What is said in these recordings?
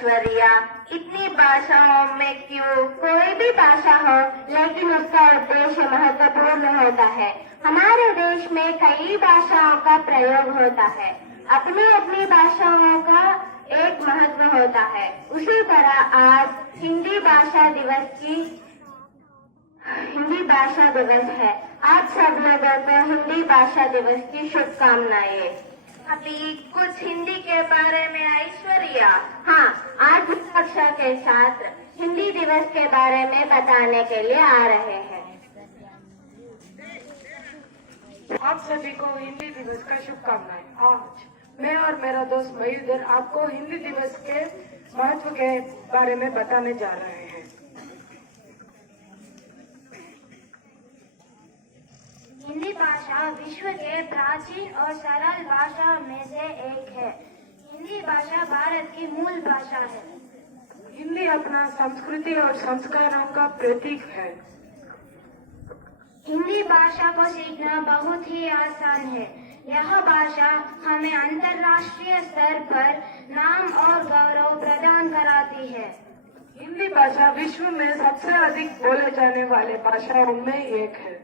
ऐश्वर्या, इतनी भाषाओं में क्यों? कोई भी भाषा हो लेकिन उसका उद्देश्य महत्वपूर्ण होता है। हमारे देश में कई भाषाओं का प्रयोग होता है। अपनी अपनी भाषाओं का एक महत्व होता है। उसी तरह आज हिंदी भाषा दिवस है। आप सब लोगों को हिंदी भाषा दिवस की शुभकामनाएं। अभी कुछ हिंदी के बारे में ऐश्वर्या। हाँ, आज कक्षा के छात्र हिंदी दिवस के बारे में बताने के लिए आ रहे हैं। आप सभी को हिंदी दिवस का शुभकामनाएं। आज मैं और मेरा दोस्त मयूर आपको हिंदी दिवस के महत्व के बारे में बताने जा रहे हैं। हिंदी भाषा विश्व के प्राचीन और सरल भाषा में से एक है। हिंदी भाषा भारत की मूल भाषा है। हिंदी अपना संस्कृति और संस्कारों का प्रतीक है। हिंदी भाषा को सीखना बहुत ही आसान है। यह भाषा हमें अंतर्राष्ट्रीय स्तर पर नाम और गौरव प्रदान कराती है। हिंदी भाषा विश्व में सबसे अधिक बोले जाने वाले भाषाओं में एक है।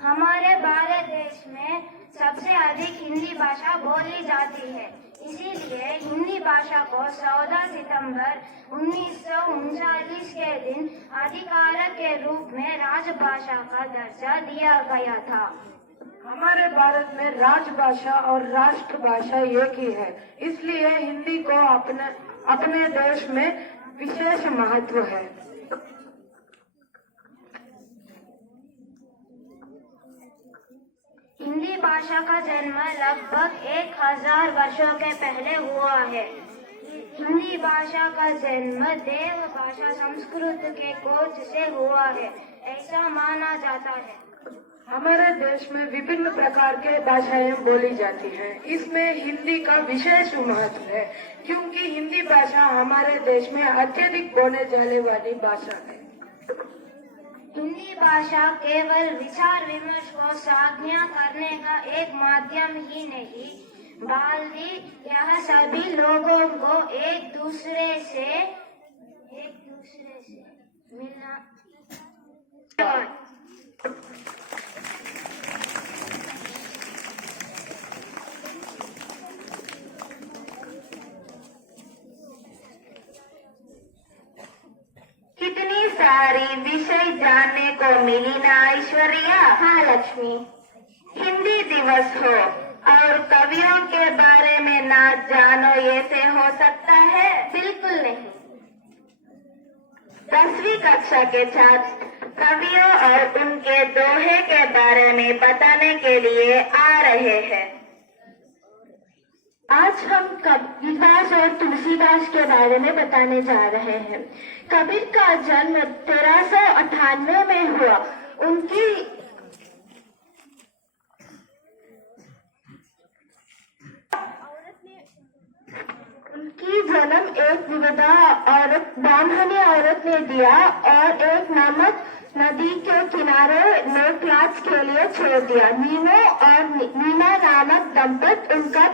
हमारे भारत देश में सबसे अधिक हिंदी भाषा बोली जाती है। इसीलिए हिंदी भाषा को 14 सितंबर 1939 के दिन अधिकार के रूप में राजभाषा का दर्जा दिया गया था। हमारे भारत में राजभाषा और राष्ट्रभाषा एक ही है, इसलिए हिंदी को अपने देश में विशेष महत्व है। हिंदी भाषा का जन्म लगभग 1000 वर्षों के पहले हुआ है। हिंदी भाषा का जन्म देव भाषा संस्कृत के कोच से हुआ है, ऐसा माना जाता है। हमारे देश में विभिन्न प्रकार के भाषाएं बोली जाती हैं। इसमें हिंदी का विशेष महत्व है, क्योंकि हिंदी भाषा हमारे देश में अत्यधिक बोले जाने वाली भाषा है। हिंदी भाषा केवल विचार विमर्श को साधना करने का एक माध्यम ही नहीं, बल्कि यह सभी लोगों को एक दूसरे से मिलना। कितनी सारी विषय जानने को मिली ना ऐश्वर्या। हाँ लक्ष्मी, हिंदी दिवस हो और कवियों के बारे में ना जानो, ये से हो सकता है? बिल्कुल नहीं। 10वीं कक्षा के छात्र कवियों और उनके दोहे के बारे में बताने के लिए आ रहे हैं। आज हम कबीरदास और तुलसीदास के बारे में बताने जा रहे हैं। कबीर का जन्म 1398 में हुआ। उनकी जन्म एक विधवा औरत, ब्राह्मणी औरत ने दिया और एक नामक नदी के किनारे लोकलाज के लिए छोड़ दिया। नीमो और नीमा नामक दंपत उनका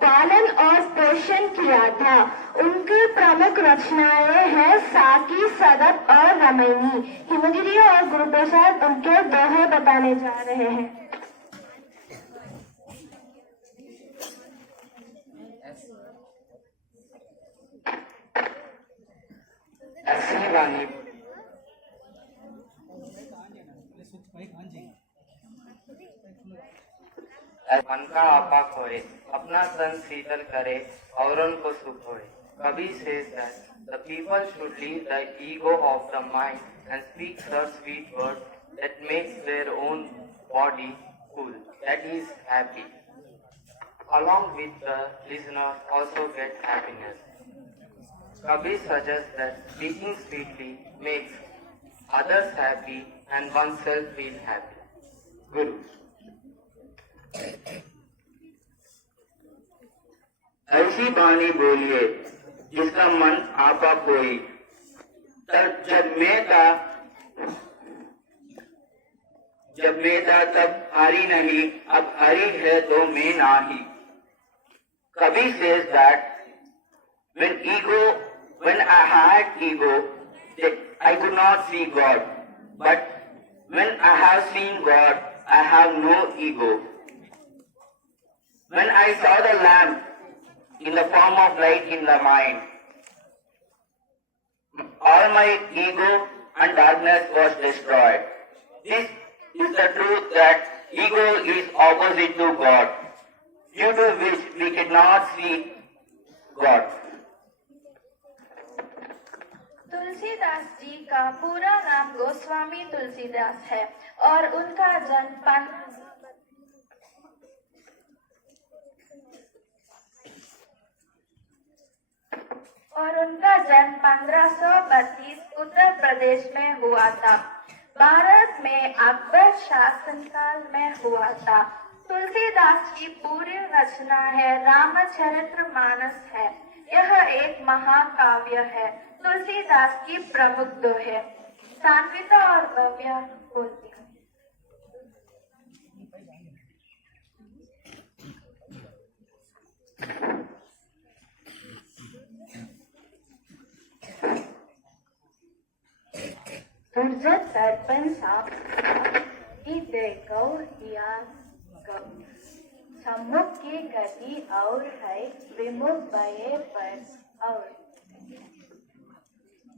पालन और पोषण किया था। उनकी प्रमुख रचनाएं हैं साकी, सदप और रामायणी। हिमगिरी और गुरुप्रसाद उनके दोहे बताने जा रहे हैं। ऐसी वाणी मन का आपा खोए, अपना तन शीतल करे और उनको सुख होए। Kabir says that the people should leave the ego of the mind and speak such sweet words that makes their own body cool, that is happy. Along with the listeners also get happiness. Kabir suggests that speaking sweetly makes others happy and oneself feel happy. Guru. ऐसी वाणी बोलिए जिसका मन आपा कोई, तब जब मैं था तब हरि नहीं, अब हरि है तो मैं नाही. Kabir says that When I had ego, I could not see God. But when I have seen God, I have no ego. When I saw the lamp in the form of light in the mind, all my ego and darkness was destroyed. This is the truth that ego is opposite to God, due to which we cannot see God. Tulsidas ji का पूरा नाम गोस्वामी तुलसीदास है और उनका जन्म 1532 उत्तर प्रदेश में हुआ था। भारत में अकबर शासनकाल में हुआ था। तुलसीदास की पूरी रचना है रामचरितमानस है। यह एक महाकाव्य है। तुलसीदास की प्रमुख दोहे सात्विका और भव्या बोलती हूँ। तुझ दर्पण साफ दे गौर दिया सम्मुख की गति और है विमुख भये पर और।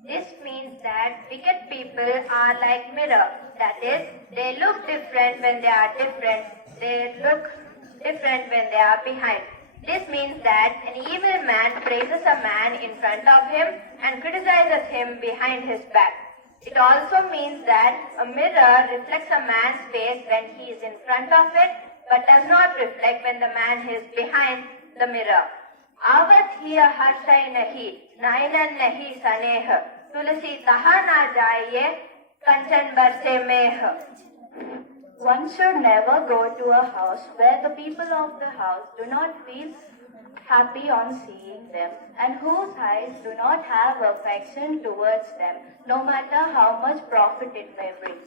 This means that wicked people are like mirror. That is, they look different when they are different. They look different when they are behind. This means that an evil man praises a man in front of him and criticizes him behind his back. It also means that a mirror reflects a man's face when he is in front of it, but does not reflect when the man is behind the mirror. आवत ही हर्षय नहीं, नयनन नहीं स्नेह, तुलसी तहा ना जाइए, कंचन बरसे मेह. One should never go to a house where the people of the house do not feel happy on seeing them and whose eyes do not have affection towards them, no matter how much profit it may bring.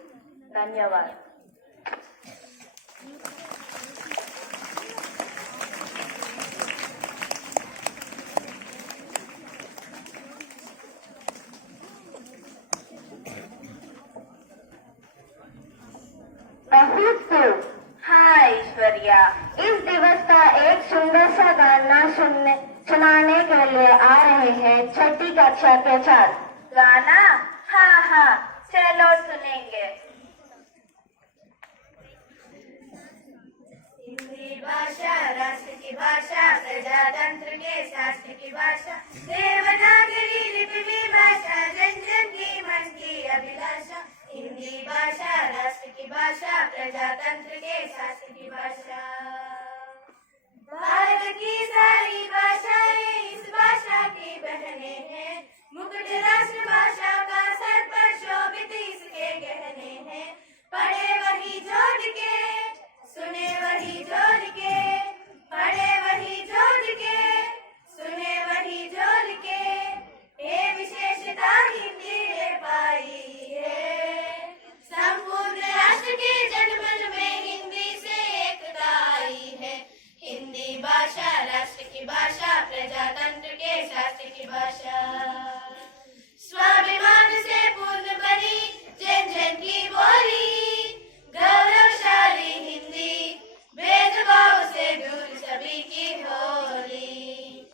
Dhanyavad. बहुत खूब। हाँ ऐश्वर्या, इस दिवस का एक सुंदर सा गाना सुनाने के लिए आ रहे हैं छठी कक्षा के छात्र। गाना? हाँ हाँ, चलो सुनेंगे। हिंदी भाषा राष्ट्र की भाषा, प्रजातंत्र के शास्त्र की भाषा, देवनागरी लिपि में भाषा, जन जन की मन की अभिलाषा। हिंदी भाषा राष्ट्र की भाषा, प्रजातंत्र के शास्त्र की भाषा। भारत की सारी भाषाएं इस भाषा की बहनें हैं। मुकुट राष्ट्र भाषा का सर पर शोभित इसके गहने हैं। पढ़े वही जोड़ के, सुने वही जोड़ के, पढ़े वही जोड़ के, सुने वही जोड़ के, ये विशेषता हिंदी ने पाई है। संपूर्ण राष्ट्र के जनमन में हिंदी से एकता आई है। हिंदी भाषा राष्ट्र की भाषा, प्रजातंत्र के शास्त्र की भाषा। स्वाभिमान से पूर्ण बनी जन जन की बोली, गौरवशाली हिंदी, भेदभाव से दूर सभी की होली।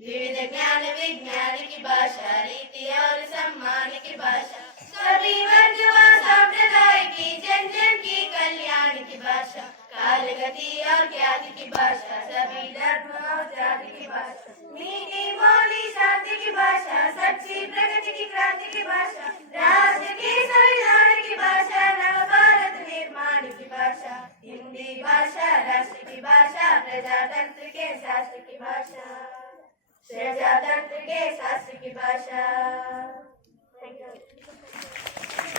विविध ज्ञान विज्ञान की भाषा, रीति और सम्मान की भाषा, सभी वर्ग व संप्रदाय की जन जन की कल्याण की भाषा। काल गति और ख्याति की भाषा, सभी धर्म और जाति की भाषा। मीठी बोली शांति की भाषा, सच्ची प्रगति की क्रांति की भाषा। राष्ट्र की संविधान की भाषा, नव भारत निर्माण की भाषा। हिंदी भाषा राष्ट्र की भाषा, प्रजातंत्र के शास्त्र की भाषा। प्रजातंत्र के शास्त्र की भाषा।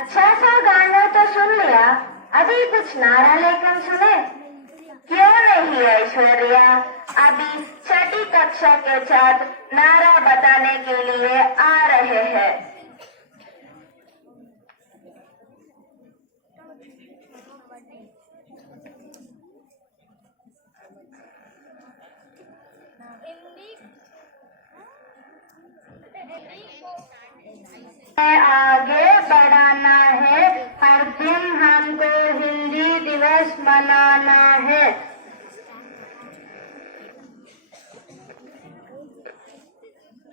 अच्छा सा गाना तो सुन लिया, अभी कुछ नारा लेकर सुने? क्यों नहीं ऐश्वर्या, अभी छठी कक्षा के छात्र नारा बताने के लिए आ रहे हैं। हर दिन हमको हिंदी दिवस मनाना है।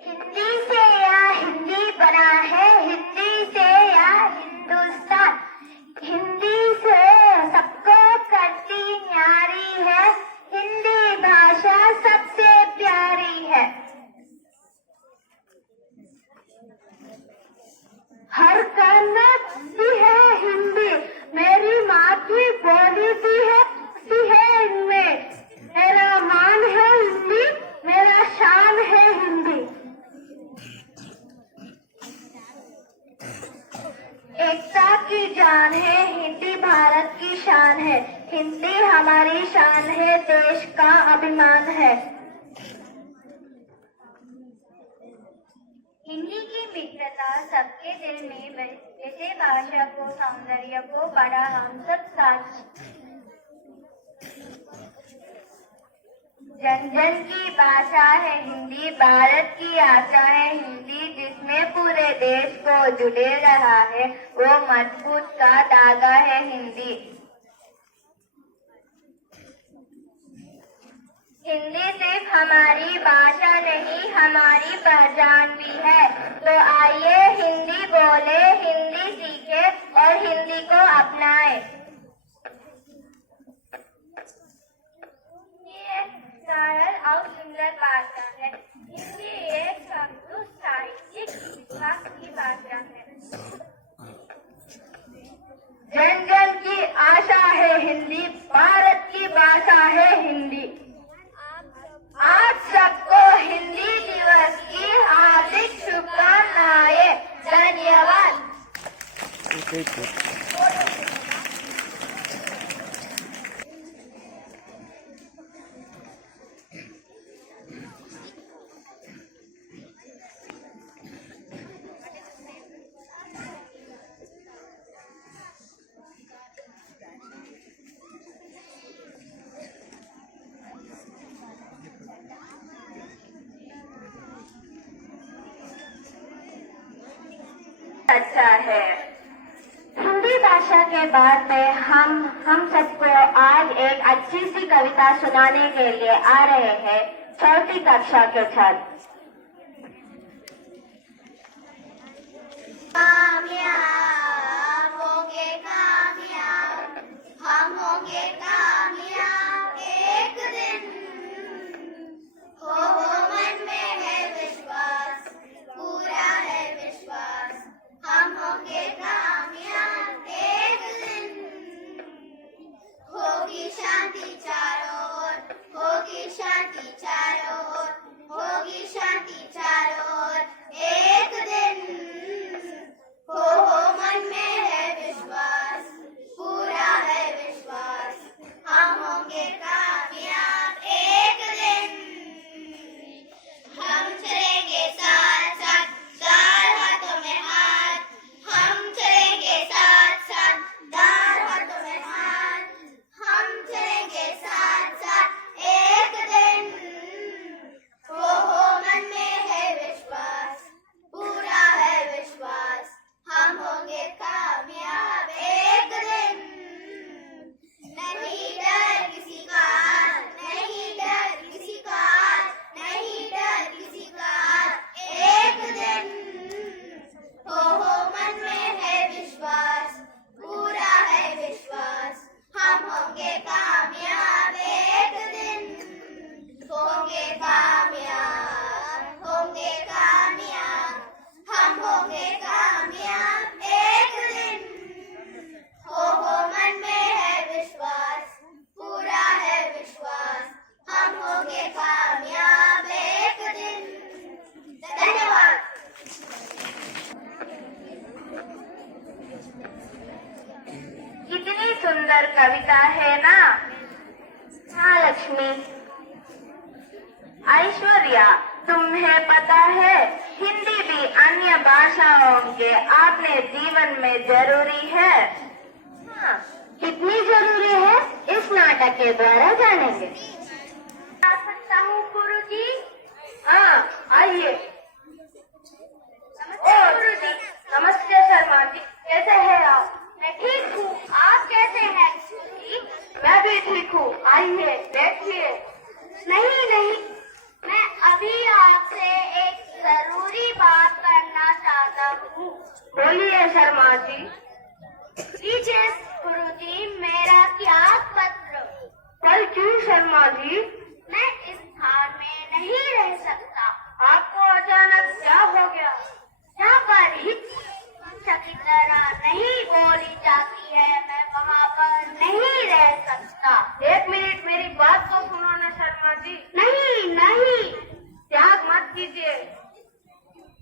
हिंदी से यह हिंदी बना है, हिंदी से यह हिंदुस्तान, हिंदी से सबको करती न्यारी है, हिंदी भाषा सबसे प्यारी है। हर घर में भी है हिंदी, मेरी माँ की बोली भी है इनमें, मेरा मान है हिंदी, मेरा शान है हिंदी। एकता की जान है, हिंदी भारत की शान है, हिंदी हमारी शान है, देश का अभिमान है। हिंदी की मित्रता सबके दिल में जैसे भाषा को सौंदर्य को बड़ा हम सब साथ। जन जन की भाषा है हिंदी, भारत की आशा है हिंदी, जिसमें पूरे देश को जुड़े रहा है वो मजबूत का धागा है हिंदी। हिंदी सिर्फ हमारी भाषा नहीं, हमारी पहचान भी है। तो आइए हिंदी बोले, हिंदी सीखे और हिंदी को अपनाए। ये सरल और सुंदर भाषा है। हिंदी एक समृद्ध साहित्यिक विकास की भाषा है। जन जन की आशा है हिंदी, भारत की भाषा है हिंदी। आज सबको हिंदी दिवस की हार्दिक शुभकामनाएं। धन्यवाद। अच्छा है। हिंदी भाषा के बाद में हम सबको आज एक अच्छी सी कविता सुनाने के लिए आ रहे हैं चौथी कक्षा के छात्र। कामयाब होंगे कामयाब, हम होंगे कामयाब एक दिन। हो मन में है विश्वास, पूरा है विश्वास, हम होंगे कामयाब एक दिन। होगी शांति चारों ओर, होगी शांति चारों ओर, होगी शांति चारों ओर एक दिन। हो मन में है विश्वास, पूरा है विश्वास, हम होंगे कामयाब एक दिन। हम चलेंगे साथ साथ, चार हाथों में हाथ, हम चलेंगे साथ साथ, चार हाथों में हाथ, हम चलेंगे साथ साथ एक दिन। हो मन में है विश्वास, पूरा है विश्वास, हम होंगे कामयाब एक दिन। नहीं डर किसी का, नहीं डर किसी का, नहीं डर किसी का एक दिन। हो मन में है विश्वास, पूरा है विश्वास, हम होंगे कामयाब एक दिन। होंगे कामयाब, होंगे कामयाब, हम होंगे कामयाब एक दिन। हो मन में है विश्वास, पूरा है विश्वास, हम होंगे कामयाब एक दिन। धन्यवाद। कितनी सुंदर कविता है ना। हाँ लक्ष्मी। ऐश्वर्या, तुम्हें पता है हिंदी भी अन्य भाषाओं के अपने जीवन में जरूरी है। हाँ, कितनी जरूरी है इस नाटक के द्वारा जानेंगे। आ सकता हूँ गुरुजी? हाँ आइए। नमस्ते गुरुजी। नमस्ते शर्मा जी, कैसे हैं आप? मैं ठीक भी ठीक हूँ, आइए बैठिए। नहीं नहीं, मैं अभी आपसे एक जरूरी बात करना चाहता हूँ। बोलिए शर्मा जी। लीजिए गुरुजी मेरा त्याग पत्र। पर क्यों शर्मा जी? मैं इस स्थान में नहीं रह सकता। आपको अचानक क्या हो गया? यहाँ पर हित की तरह नहीं बोली जाती है, मैं वहाँ पर नहीं रह सकता। एक मिनट मेरी बात तो सुनो ना शर्मा जी। नहीं नहीं, त्याग मत कीजिए।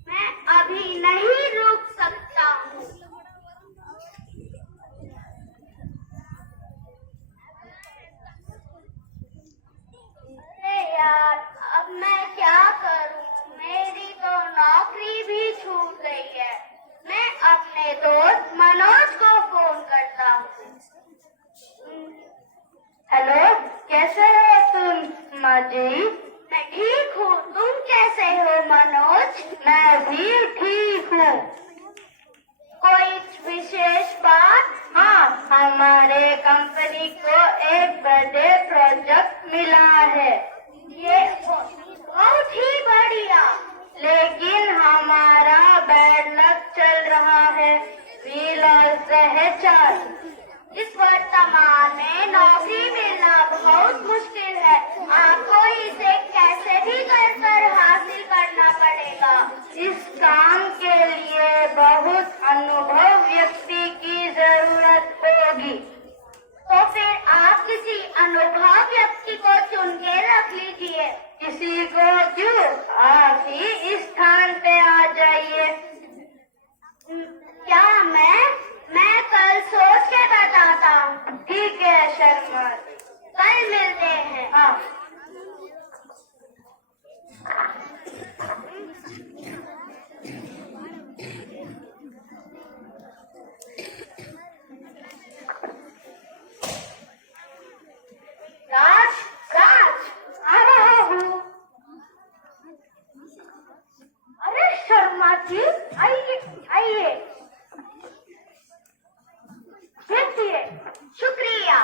मैं अभी नहीं रुक सकता हूँ। अरे यार, अब मैं क्या करूँ? मेरी तो नौकरी भी छूट गई है। मैं अपने दोस्त मनोज को फोन करता हूँ। हेलो, कैसे हो तुम माँ जी? मैं ठीक हूँ, तुम कैसे हो मनोज? मैं भी ठीक हूँ। कोई विशेष बात? हाँ, हमारे कंपनी को एक बड़े प्रोजेक्ट मिला है। ये बहुत ही बढ़िया। लेकिन हमारा बैड लक चल रहा है। We lost the HR। इस वर्तमान में नौकरी मिलना बहुत मुश्किल है। आपको इसे कैसे भी कर हासिल करना पड़ेगा। इस काम के लिए बहुत अनुभव व्यक्ति की जरूरत होगी। तो फिर आप किसी अनुभव व्यक्ति को चुन के रख लीजिए। किसी को क्यों, आप ही इस स्थान पे आ जाइए। क्या मैं कल सोच के बताता हूँ। ठीक है शर्मा। कल मिलते हैं। हाँ। राज राज, आ रहा हूँ। अरे शर्मा जी, आइए आइए, बैठिए। शुक्रिया।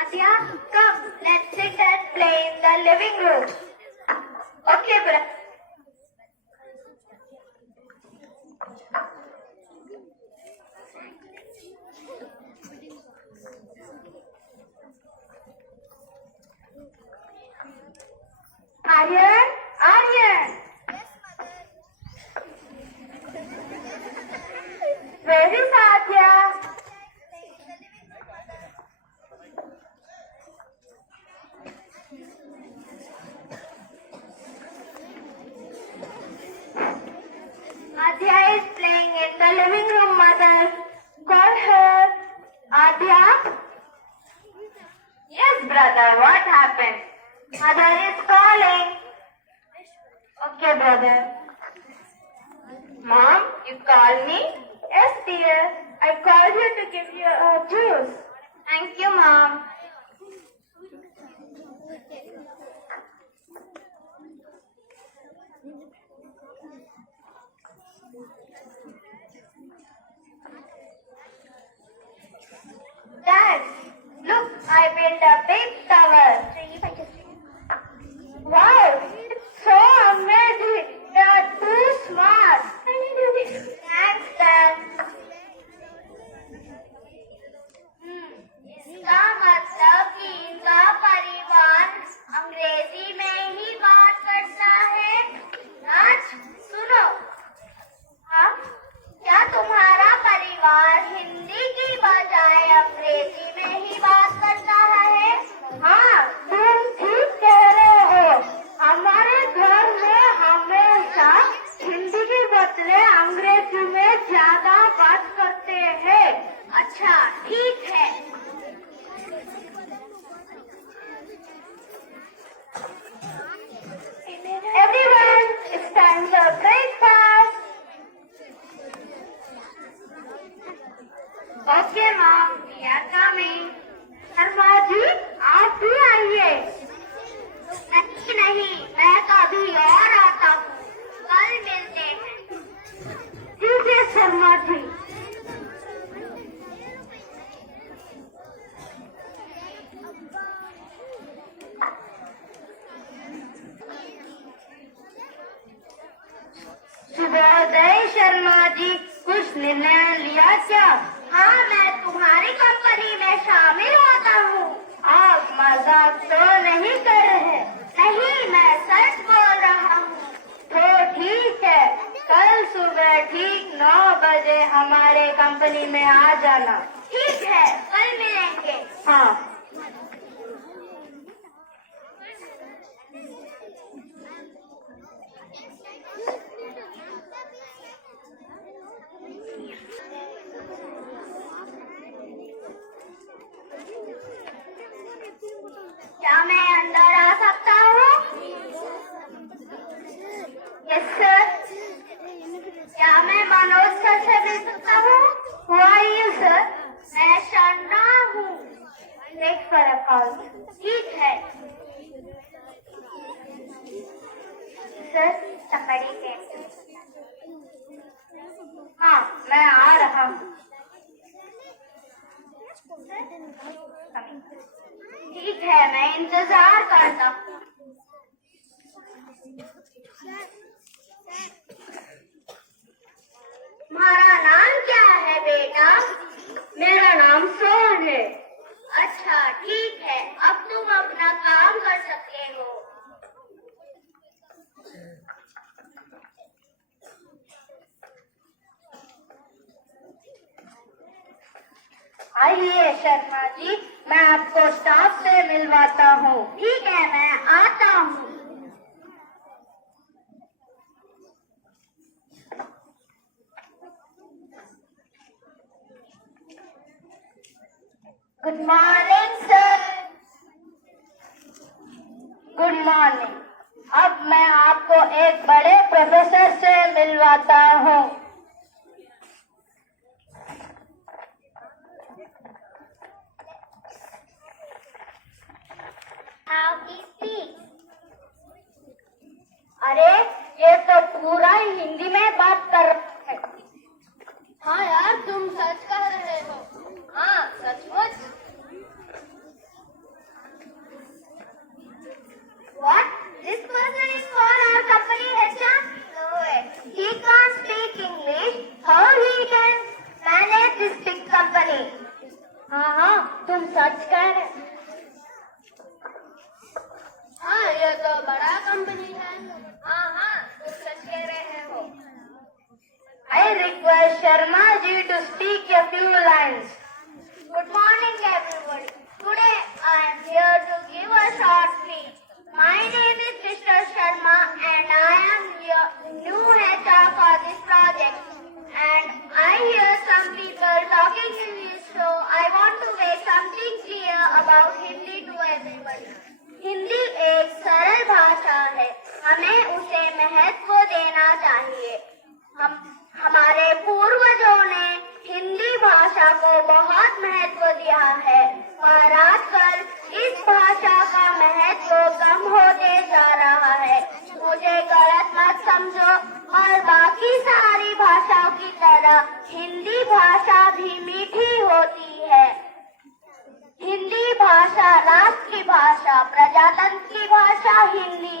Adya, come, let's sit and play in the living room. Okay, brother. Aryan, Aryan. Where is Adya? Adya is playing in the living room, mother. Call her. Adya? Yes, brother, what happened? Mother is calling. Okay, brother. Mom, you called me? Yes, dear. I called you to give you a juice. Thank you, Mom. Dad, look, I built a big tower. Wow, it's so amazing. You are too smart. Thanks, Dad. इसका मतलब कि इनका परिवार अंग्रेजी में ही बात करता है। राज, सुनो। हाँ? क्या तुम्हारा परिवार हिंदी की बजाय अंग्रेजी में ही बात करता है? हाँ, तू शुभोदय शर्मा जी, कुछ निर्णय लिया क्या? हाँ, मैं तुम्हारी कंपनी में शामिल होता हूँ। आप मजाक तो नहीं कर रहे? नहीं, मैं सच बोल रहा हूँ। तो ठीक है, कल सुबह ठीक 9 बजे हमारे कंपनी में आ जाना। ठीक है, कल मिलेंगे। हाँ। क्या मैं अंदर आ सकता हूँ? Yes sir. क्या मैं मनोज सर से मिल सकता हूँ? Who are you, sir? मैं शर्मा हूँ। Wait for a call. ठीक है। Sir, somebody came to me. हाँ, मैं आ रहा हूँ। ठीक है, मैं इंतजार करता हूँ। तुम्हारा नाम क्या है बेटा? मेरा नाम सोहन है। अच्छा, ठीक है, अब तुम अपना काम कर सकते हो। आइए शर्मा जी, मैं आपको स्टाफ से मिलवाता हूँ। ठीक है, मैं आता हूँ। Good morning sir. Good morning. अब मैं आपको एक बड़े प्रोफेसर से मिलवाता हूँ। अरे, ये तो पूरा ही हिंदी में बात कर रहा है। हाँ यार, तुम सच कह रहे हो। हाँ, सचमुच। What? This person is for our company HR? No way. He can't speak English. How he can manage this big company? हाँ, तुम सच कह रहे। हाँ, ये तो बड़ा कंपनी है। हाँ, तुम सच कह रहे हो। I request Sharma ji to speak a few lines. Good morning, everybody. Today I am here to give a short speech. My name is Mr. Sharma, and I am your new HR for this project. And I hear some people talking English, so I want to make something clear about Hindi to everybody. Hindi एक सरल भाषा है, हमें उसे महत्व देना चाहिए। हमारे पूर्वजों ने हिंदी भाषा को बहुत महत्व दिया है, पर आजकल इस भाषा का महत्व कम होते जा रहा है। मुझे गलत मत समझो, और बाकी सारी भाषाओं की तरह हिंदी भाषा भी मीठी होती है। हिंदी भाषा राष्ट्र की भाषा, प्रजातंत्र की भाषा हिंदी।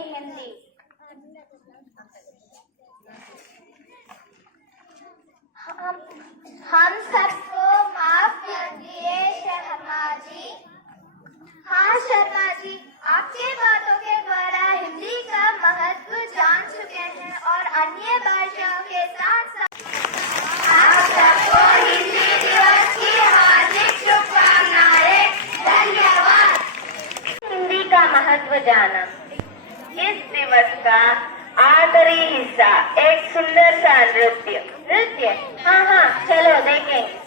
हम सबको माफ कर दिए शर्मा जी। हाँ शर्मा जी, आपके बातों के द्वारा हिंदी का महत्व जान चुके हैं और अन्य भाषाओं के साथ आप सबको हिंदी दिवस की हार्दिक शुभकामनाएं। धन्यवाद। हिंदी का महत्व जाना। इस दिवस का आखिरी हिस्सा एक सुंदर सा नृत्य। हाँ, चलो देखें।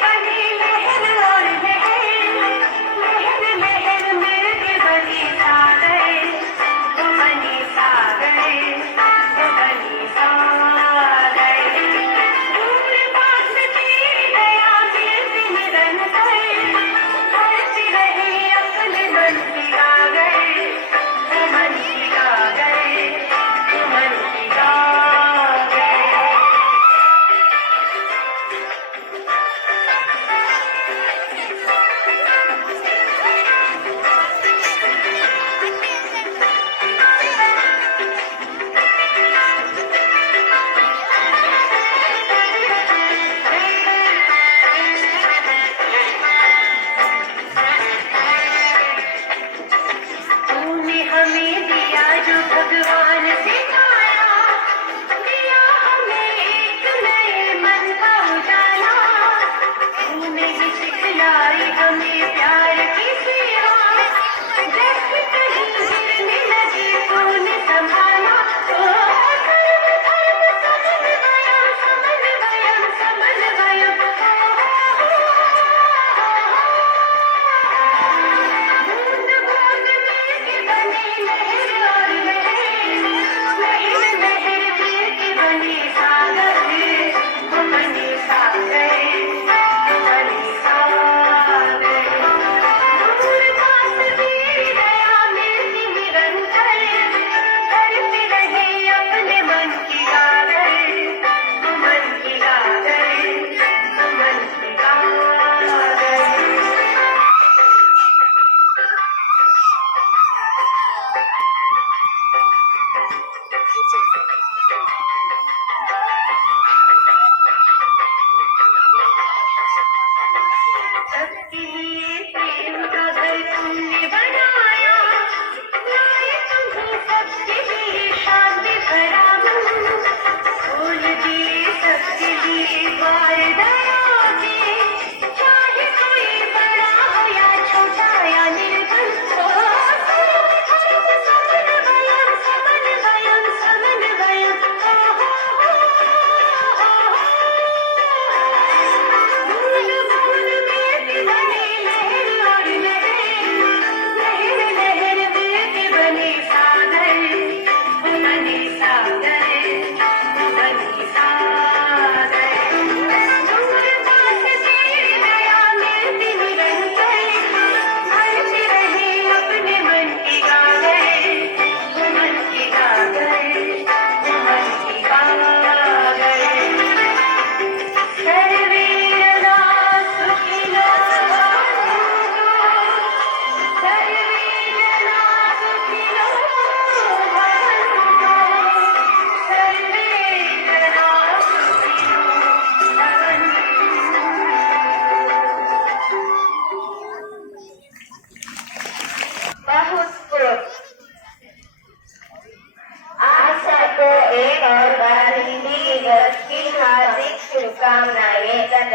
बनी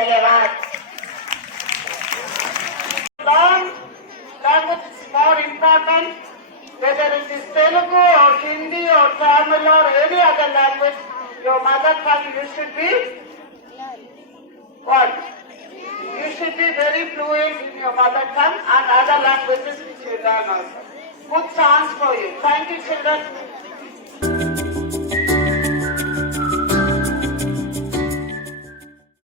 धन्यवाद। Language is more important, whether it is Telugu or Hindi or Tamil or any other language, your mother tongue, you should be what? You should be very fluent in your mother tongue and other languages which you learn also. Good chance for you. Thank you, children.